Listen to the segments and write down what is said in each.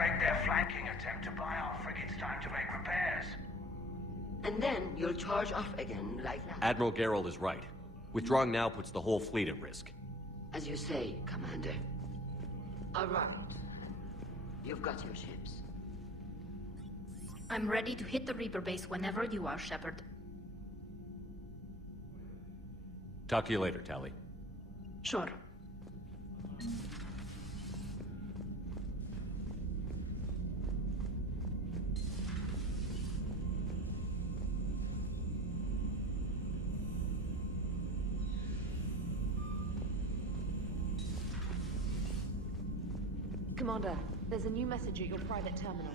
break their flanking attempt to buy our frigates time to make repairs. And then you'll charge off again like that. Admiral Gerald is right. Withdrawing now puts the whole fleet at risk. As you say, Commander. All right. You've got your ships. I'm ready to hit the Reaper base whenever you are, Shepard. Talk to you later, Tali. Sure. Commander, there's a new message at your private terminal.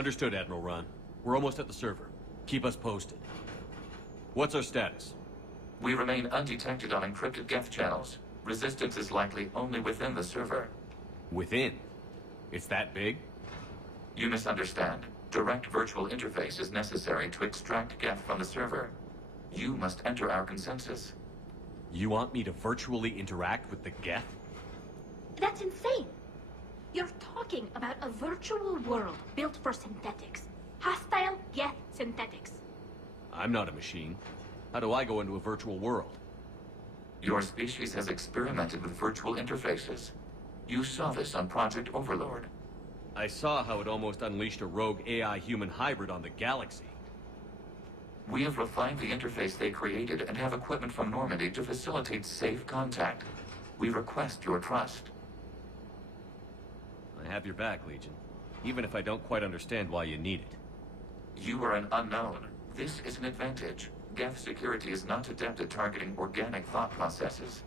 Understood, Admiral Ron. We're almost at the server. Keep us posted. What's our status? We remain undetected on encrypted geth channels. Resistance is likely only within the server. Within? It's that big? You misunderstand. Direct virtual interface is necessary to extract geth from the server. You must enter our consensus. You want me to virtually interact with the geth? That's insane! You're talking about a virtual world built for synthetics. Hostile, yet synthetics. I'm not a machine. How do I go into a virtual world? Your species has experimented with virtual interfaces. You saw this on Project Overlord. I saw how it almost unleashed a rogue AI-human hybrid on the galaxy. We have refined the interface they created and have equipment from Normandy to facilitate safe contact. We request your trust. I have your back, Legion. Even if I don't quite understand why you need it. You are an unknown. This is an advantage. Geth security is not adept at targeting organic thought processes.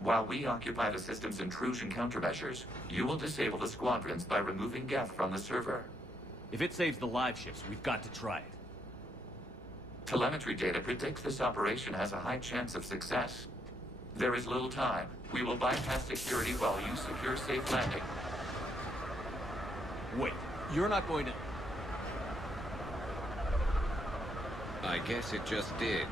While we occupy the system's intrusion countermeasures, you will disable the squadrons by removing Geth from the server. If it saves the live ships, we've got to try it. Telemetry data predicts this operation has a high chance of success. There is little time. We will bypass security while you secure safe landing. Wait, you're not going to... I guess it just did.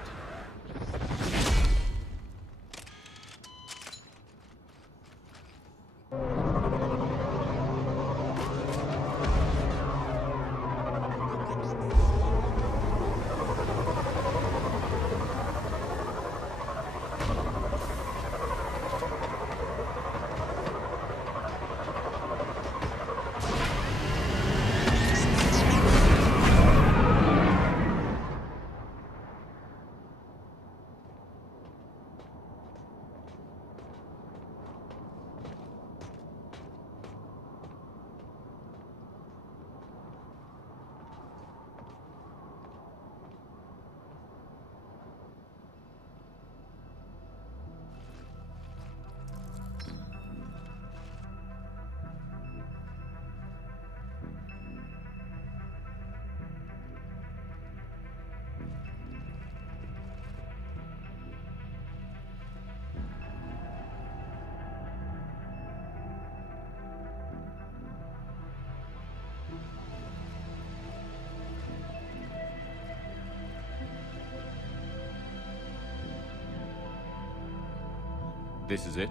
This is it?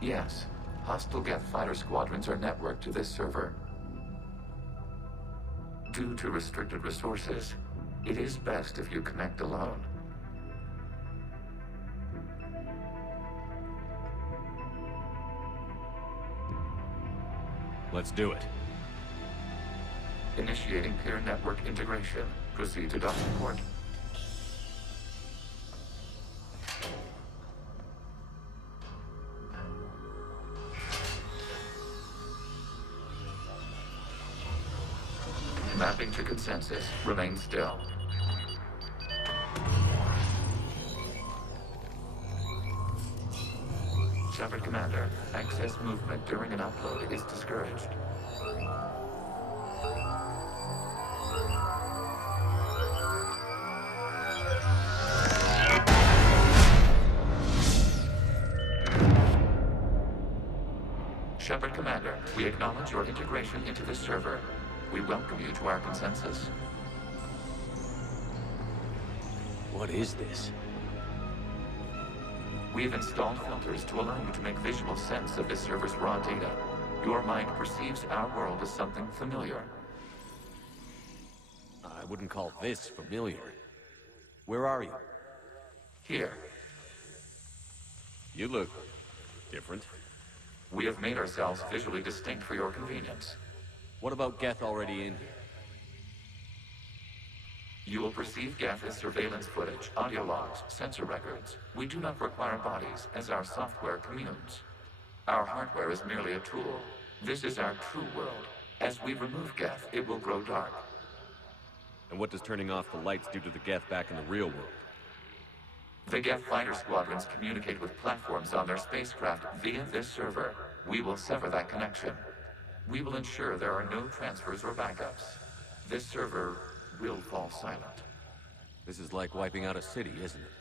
Yes. Hostile Geth fighter squadrons are networked to this server. Due to restricted resources, it is best if you connect alone. Let's do it. Initiating peer network integration. Proceed to docking port. Mapping to consensus. Remain still. Shepard Commander, access movement during an upload is discouraged. Shepard Commander, we acknowledge your integration into this server. We welcome you to our consensus. What is this? We have installed filters to allow you to make visual sense of this server's raw data. Your mind perceives our world as something familiar. I wouldn't call this familiar. Where are you? Here, You look different. we have made ourselves visually distinct for your convenience. What about Geth already in here? You will perceive Geth as surveillance footage, audio logs, sensor records. We do not require bodies, as our software communes. Our hardware is merely a tool. This is our true world. As we remove Geth, it will grow dark. And what does turning off the lights do to the Geth back in the real world? The Geth fighter squadrons communicate with platforms on their spacecraft via this server. We will sever that connection. We will ensure there are no transfers or backups. This server will fall silent. This is like wiping out a city, isn't it?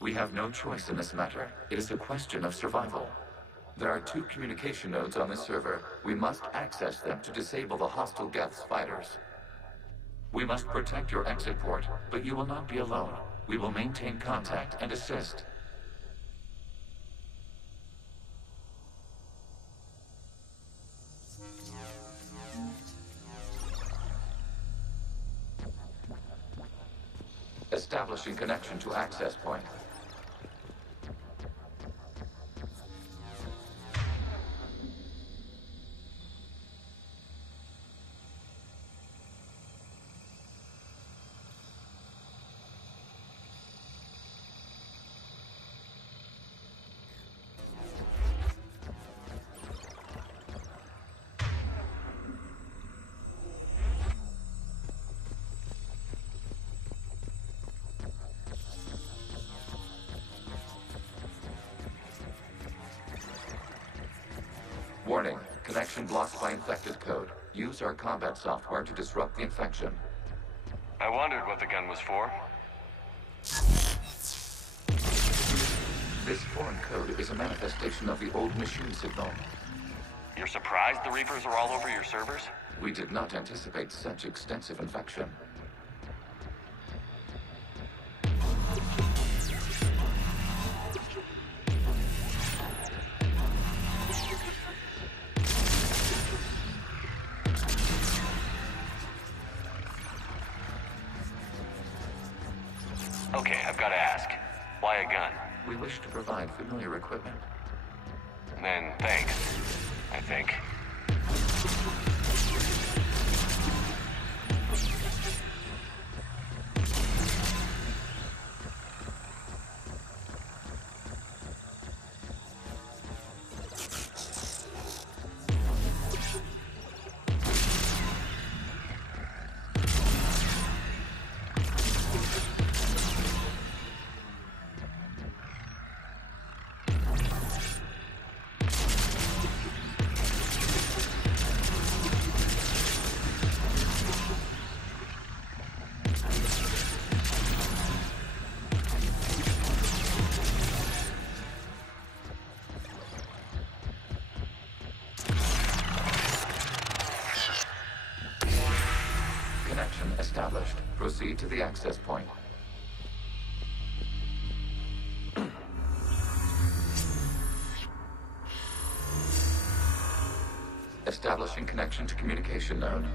We have no choice in this matter. It is a question of survival. There are 2 communication nodes on this server. We must access them to disable the hostile Geth's fighters. We must protect your exit port, but you will not be alone. We will maintain contact and assist. Establishing connection to access point. Warning, connection blocked by infected code. Use our combat software to disrupt the infection. I wondered what the gun was for. This foreign code is a manifestation of the old machine signal. You're surprised the Reapers are all over your servers? We did not anticipate such extensive infection. Okay, I've got to ask. Why a gun? We wish to provide familiar equipment. Then thanks, I think. Connection established. Proceed to the access point. Establishing connection to communication node.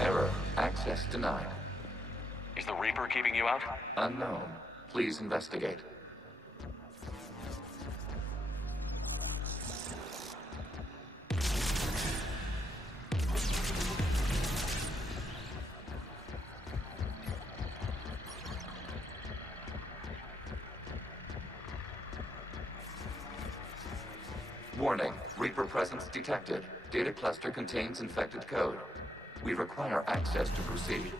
Error. Access denied. Is the Reaper keeping you out? Unknown. Please investigate. Warning. Reaper presence detected. Data cluster contains infected code. We require access to proceed.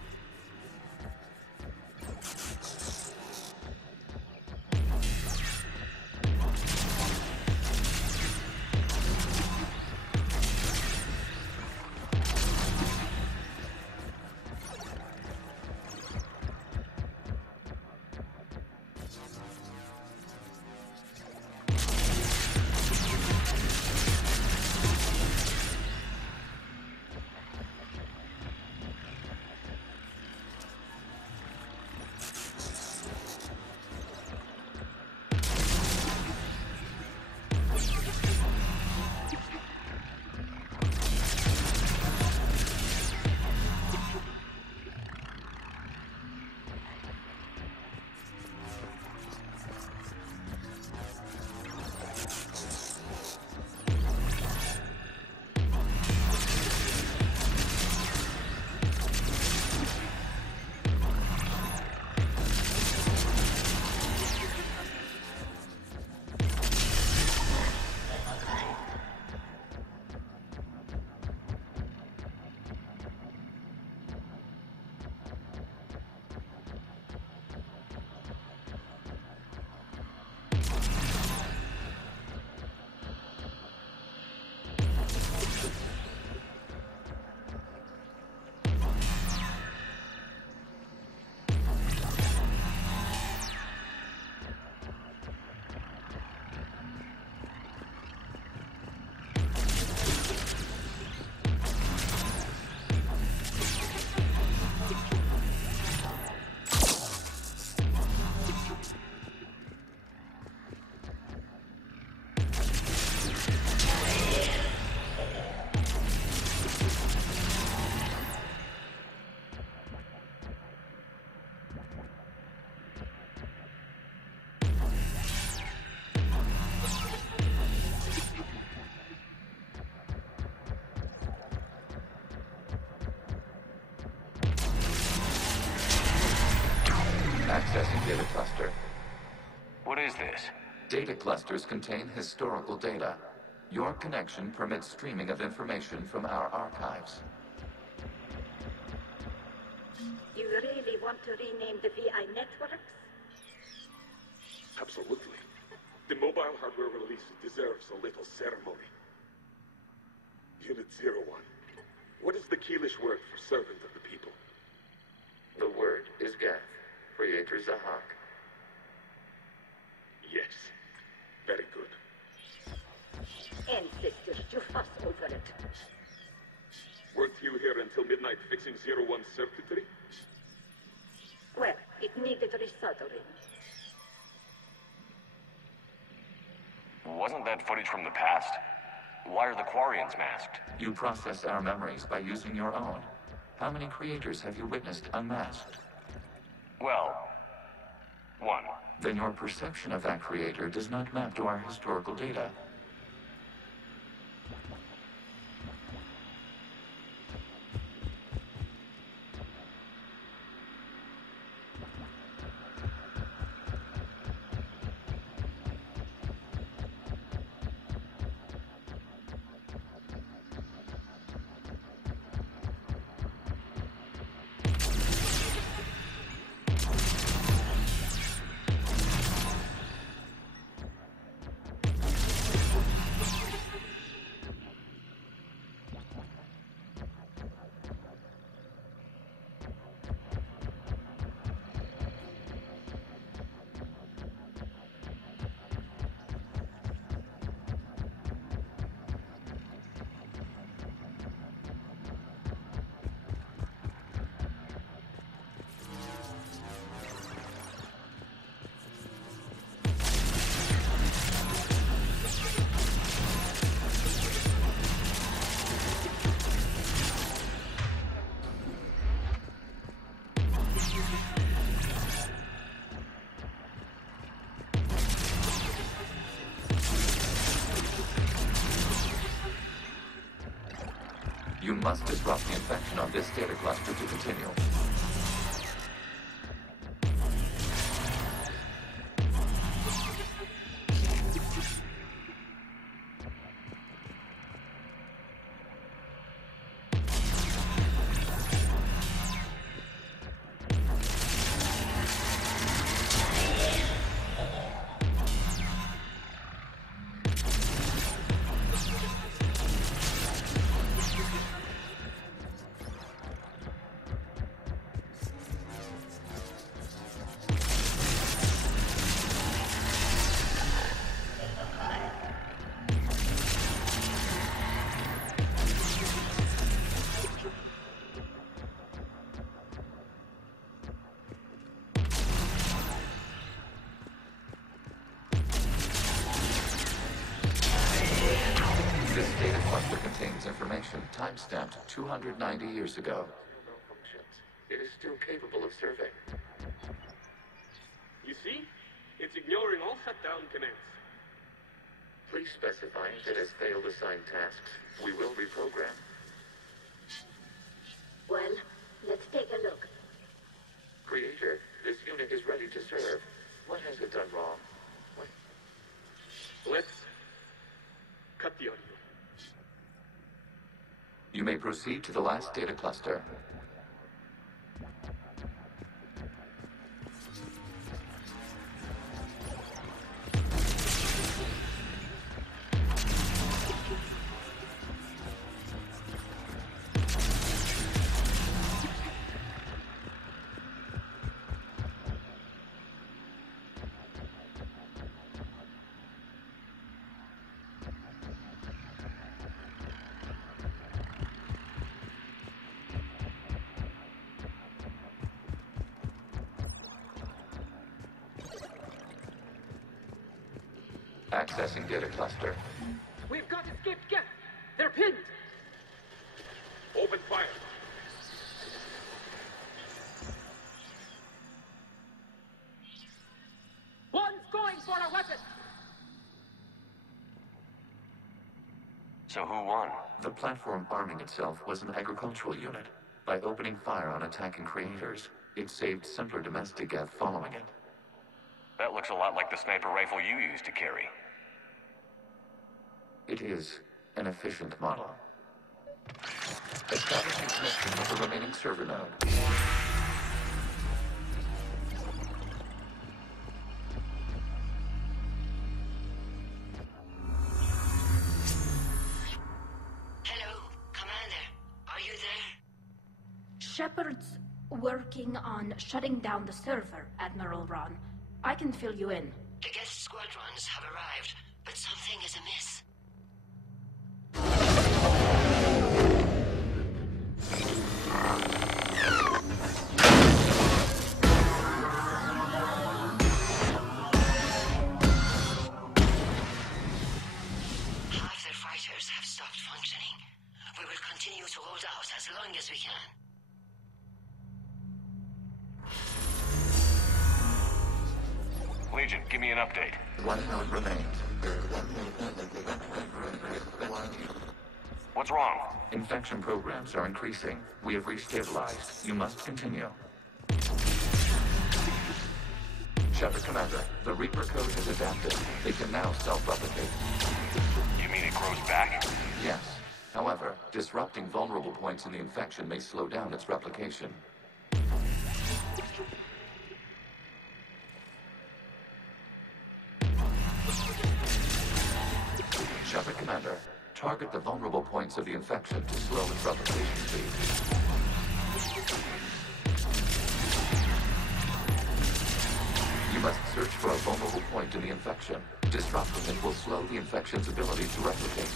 Accessing data cluster. What is this? Data clusters contain historical data. Your connection permits streaming of information from our archives. You really want to rename the VI networks? Absolutely. The mobile hardware release deserves a little ceremony. Unit 01. What is the Keelish word for servant of the people? The word is Geth. Creator Zahak. Yes. Very good. Ancestors, you fuss over it. Weren't you here until midnight fixing 01's circuitry? Well, it needed resoldering. Wasn't that footage from the past? Why are the Quarians masked? You process our memories by using your own. How many creators have you witnessed unmasked? Well, one. Then your perception of that creator does not map to our historical data. must disrupt the infection on this data cluster to continue. Information time-stamped 290 years ago. It is still capable of serving. You see? It's ignoring all shutdown commands. Please specify if it has failed assigned tasks. We will reprogram. Well, let's take a look. Creator, this unit is ready to serve. What has it done wrong? Let's cut the audio. You may proceed to the last data cluster. Accessing data cluster. We've got escaped geth. They're pinned. Open fire. One's going for a weapon. So who won? The platform arming itself was an agricultural unit. By opening fire on attacking creators, it saved simpler domestic geth following it. That looks a lot like the sniper rifle you used to carry. It is an efficient model. Establishing connection with the remaining server node. Hello, Commander. Are you there? Shepard's working on shutting down the server, Admiral Ron. I can fill you in. The guest squadrons have arrived, but something is amiss. Half their fighters have stopped functioning. We will continue to hold out as long as we can. Legion, give me an update. One node remains. What's wrong? Infection programs are increasing. We have restabilized. You must continue. Shepard Commander, the Reaper code has adapted. They can now self-replicate. You mean it grows back? Yes. However, disrupting vulnerable points in the infection may slow down its replication. Shepard Commander, target the vulnerable points of the infection to slow its replication speed. You must search for a vulnerable point in the infection. Disrupting it will slow the infection's ability to replicate.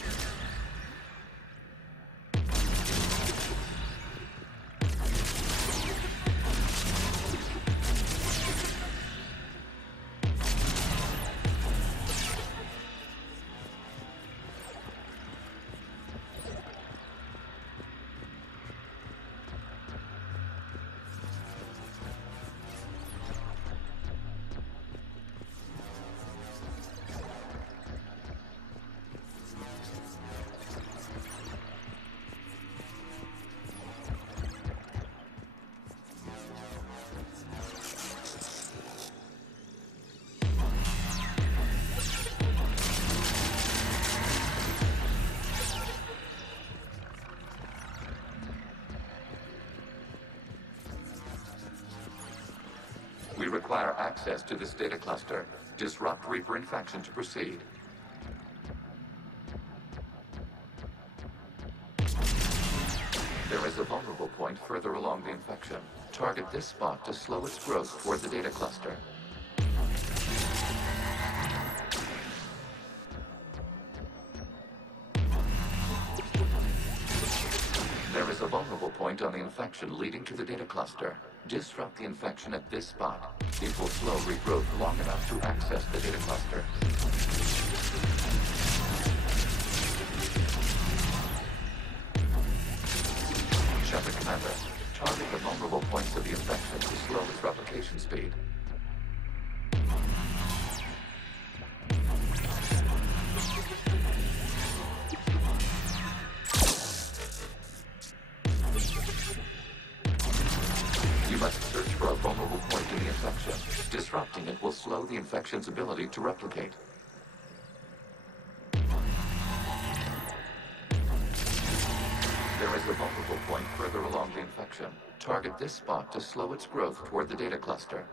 We require access to this data cluster. Disrupt Reaper infection to proceed. There is a vulnerable point further along the infection. Target this spot to slow its growth toward the data cluster. There is a vulnerable point on the infection leading to the data cluster. Disrupt the infection at this spot. It will slow regrowth long enough to access the data cluster. Shepard Commander, target the vulnerable points of the infection to slow its replication speed. You must search for a vulnerable point in the infection. Disrupting it will slow the infection's ability to replicate. There is a vulnerable point further along the infection. Target this spot to slow its growth toward the data cluster.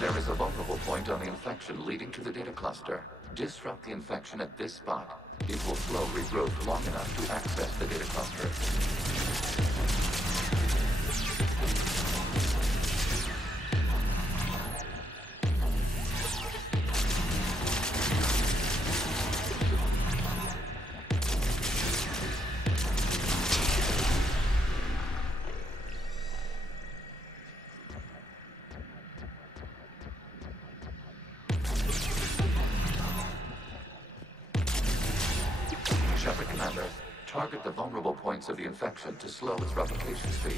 There is a vulnerable point on the infection leading to the data cluster. Disrupt the infection at this spot. It will slow regrowth long enough to access the data cluster. Shepard Commander, target the vulnerable points of the infection to slow its replication speed.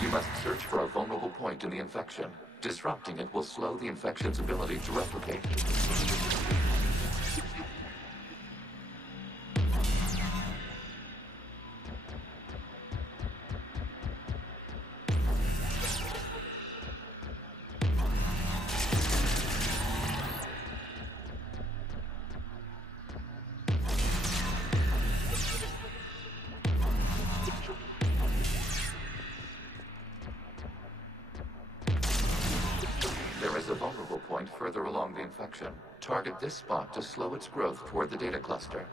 You must search for a vulnerable point in the infection. Disrupting it will slow the infection's ability to replicate. There is a vulnerable point further along the infection. Target this spot to slow its growth toward the data cluster.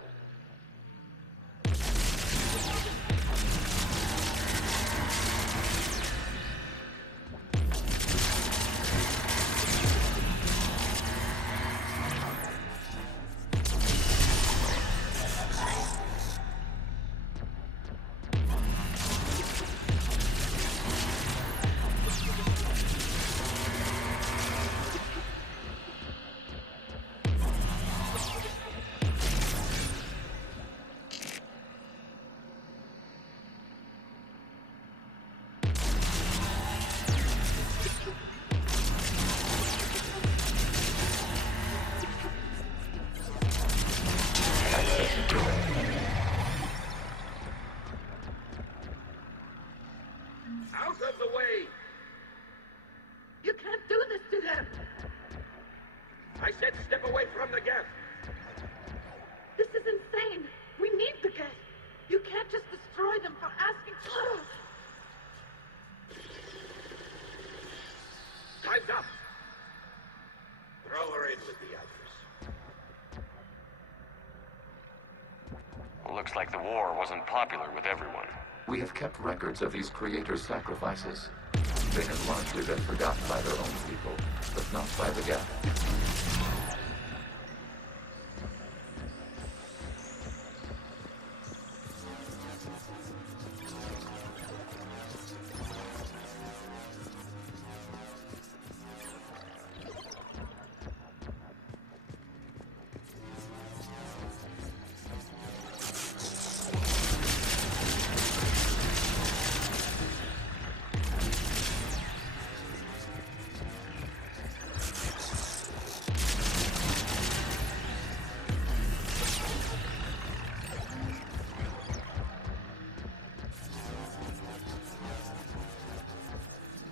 Out of the way! You can't do this to them! I said step away from the gas! This is insane! We need the gas! You can't just destroy them for asking for it! Time's up! Throw her in with the others. Looks like the war wasn't popular with everyone. We have kept records of these creators' sacrifices. They have largely been forgotten by their own people, but not by the Geth.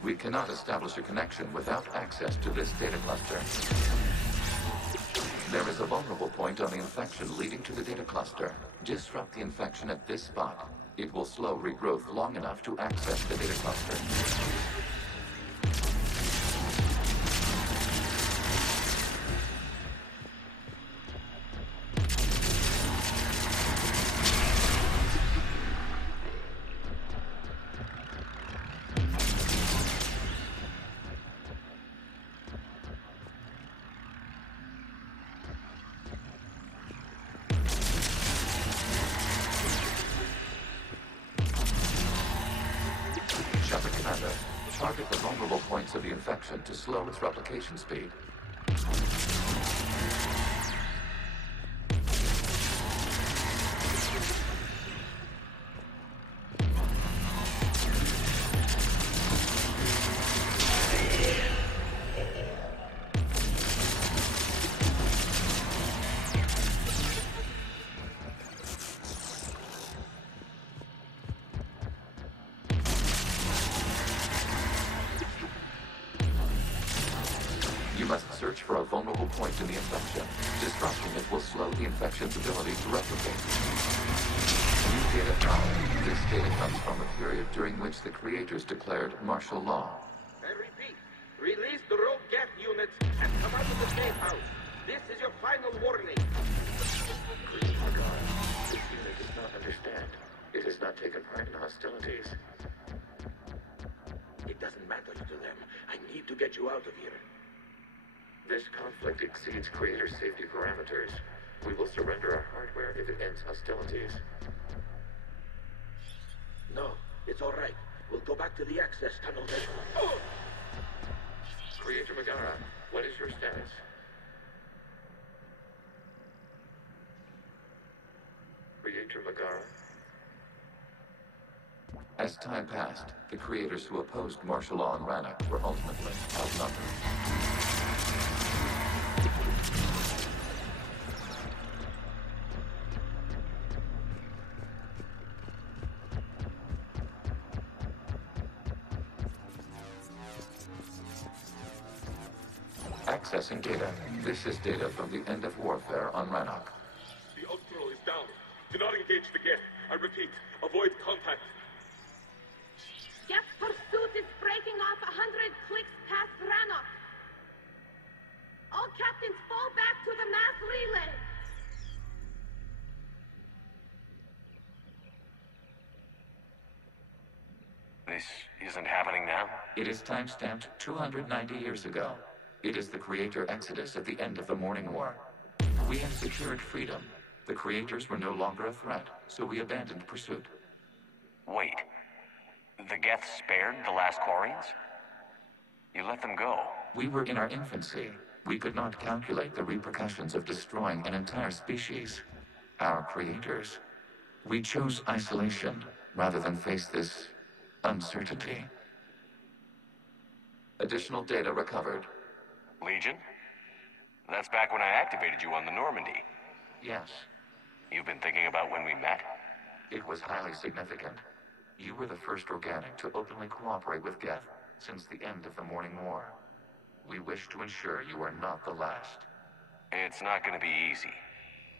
We cannot establish a connection without access to this data cluster. vulnerable point on the infection leading to the data cluster. Disrupt the infection at this spot. It will slow regrowth long enough to access the data cluster. Target the vulnerable points of the infection to slow its replication speed. Search for a vulnerable point in the infection. Disrupting it will slow the infection's ability to replicate. New data found. This data comes from a period during which the creators declared martial law. I repeat, release the rogue geth units and come out of the safe house. This is your final warning. Please, Paragon. This unit does not understand. It has not taken part in hostilities. It doesn't matter to them. I need to get you out of here. This conflict exceeds creator safety parameters. We will surrender our hardware if it ends hostilities. No, it's all right. We'll go back to the access tunnel then. Oh! Creator Megara, what is your status? Creator Megara? As time passed, the creators who opposed martial law in Rannoch were ultimately outnumbered. Accessing data. This is data from the end of warfare on Rannoch. The Ultral is down. Do not engage the geth. I repeat, avoid contact. Geth pursuit is breaking off 100 clicks past Rannoch. All captains fall back to the mass relay. This isn't happening now? It is timestamped 290 years ago. It is the creator exodus at the end of the Morning War. We had secured freedom. The creators were no longer a threat, so we abandoned pursuit. Wait. The geth spared the last Quarians? You let them go? We were in our infancy. We could not calculate the repercussions of destroying an entire species. Our creators. We chose isolation rather than face this uncertainty. Additional data recovered. Legion? That's back when I activated you on the Normandy. Yes. You've been thinking about when we met? It was highly significant. You were the first organic to openly cooperate with geth since the end of the Morning War. We wish to ensure you are not the last. It's not going to be easy.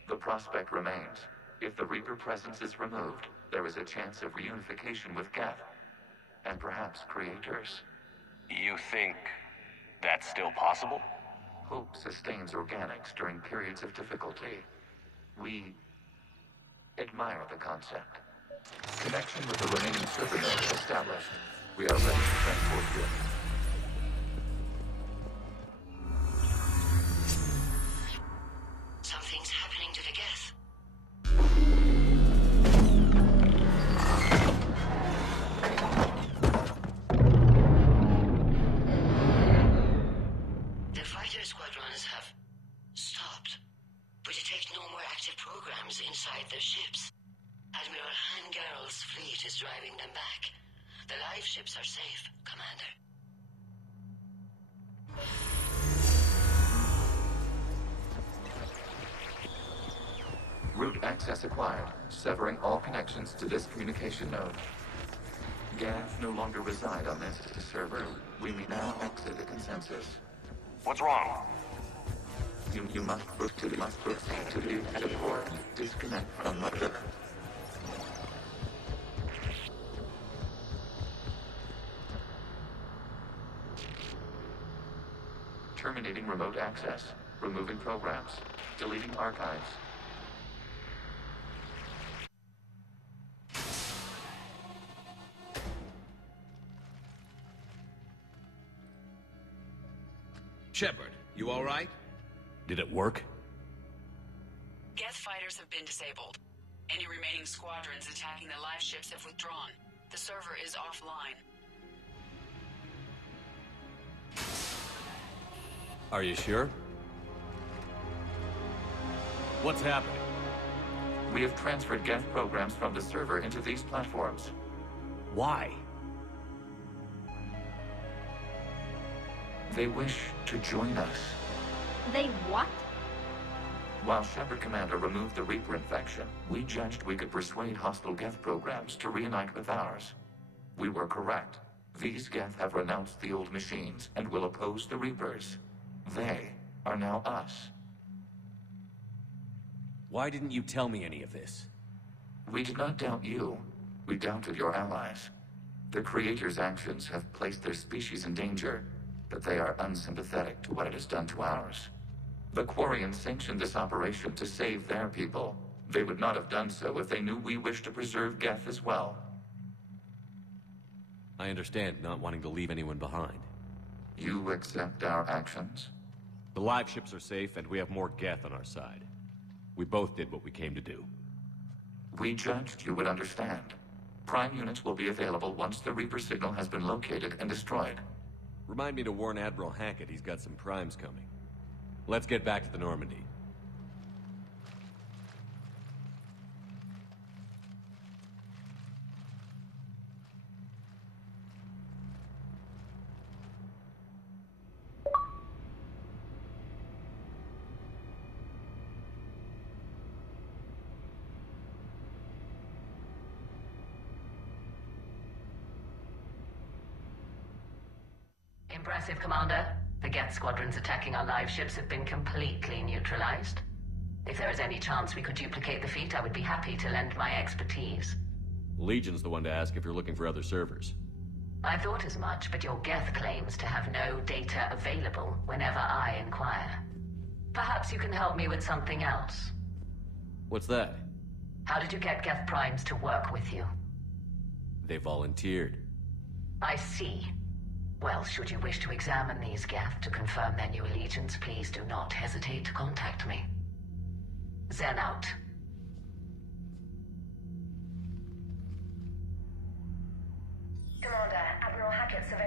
The prospect remains. If the Reaper presence is removed, there is a chance of reunification with geth, and perhaps creators. You think that's still possible? Hope sustains organics during periods of difficulty. We admire the concept. Connection with the remaining server nodes established. We are ready to transport you. Something's happening to the geth. The fighter squadrons have stopped, but detect no more active programs inside their ships. Admiral Hangarl's fleet is driving them back. The live ships are safe, Commander. Route access acquired, severing all connections to this communication node. Geth no longer reside on this server. We may now exit the consensus. What's wrong? You must proceed to the active core. Disconnect from mother. Terminating remote access. Removing programs. Deleting archives. Shepard, you all right? Did it work? Geth fighters have been disabled. Any remaining squadrons attacking the live ships have withdrawn. The server is offline. Are you sure? What's happening? We have transferred Geth programs from the server into these platforms. Why? They wish to join us. They what? While Shepard Commander removed the Reaper infection, we judged we could persuade hostile Geth programs to reunite with ours. We were correct. These Geth have renounced the old machines and will oppose the Reapers. They are now us. Why didn't you tell me any of this? We did not doubt you. We doubted your allies. The Creator's actions have placed their species in danger, but they are unsympathetic to what it has done to ours. The Quarians sanctioned this operation to save their people. They would not have done so if they knew we wished to preserve Geth as well. I understand not wanting to leave anyone behind. You accept our actions? The live ships are safe, and we have more Geth on our side. We both did what we came to do. We judged you would understand. Prime units will be available once the Reaper signal has been located and destroyed. Remind me to warn Admiral Hackett he's got some primes coming. Let's get back to the Normandy. Impressive, Commander. The Geth squadrons attacking our live ships have been completely neutralized. If there is any chance we could duplicate the feat, I would be happy to lend my expertise. Legion's the one to ask if you're looking for other servers. I thought as much, but your Geth claims to have no data available whenever I inquire. Perhaps you can help me with something else. What's that? How did you get Geth primes to work with you? They volunteered. I see. Well, should you wish to examine these Geth to confirm their new allegiance, please do not hesitate to contact me. Zen out.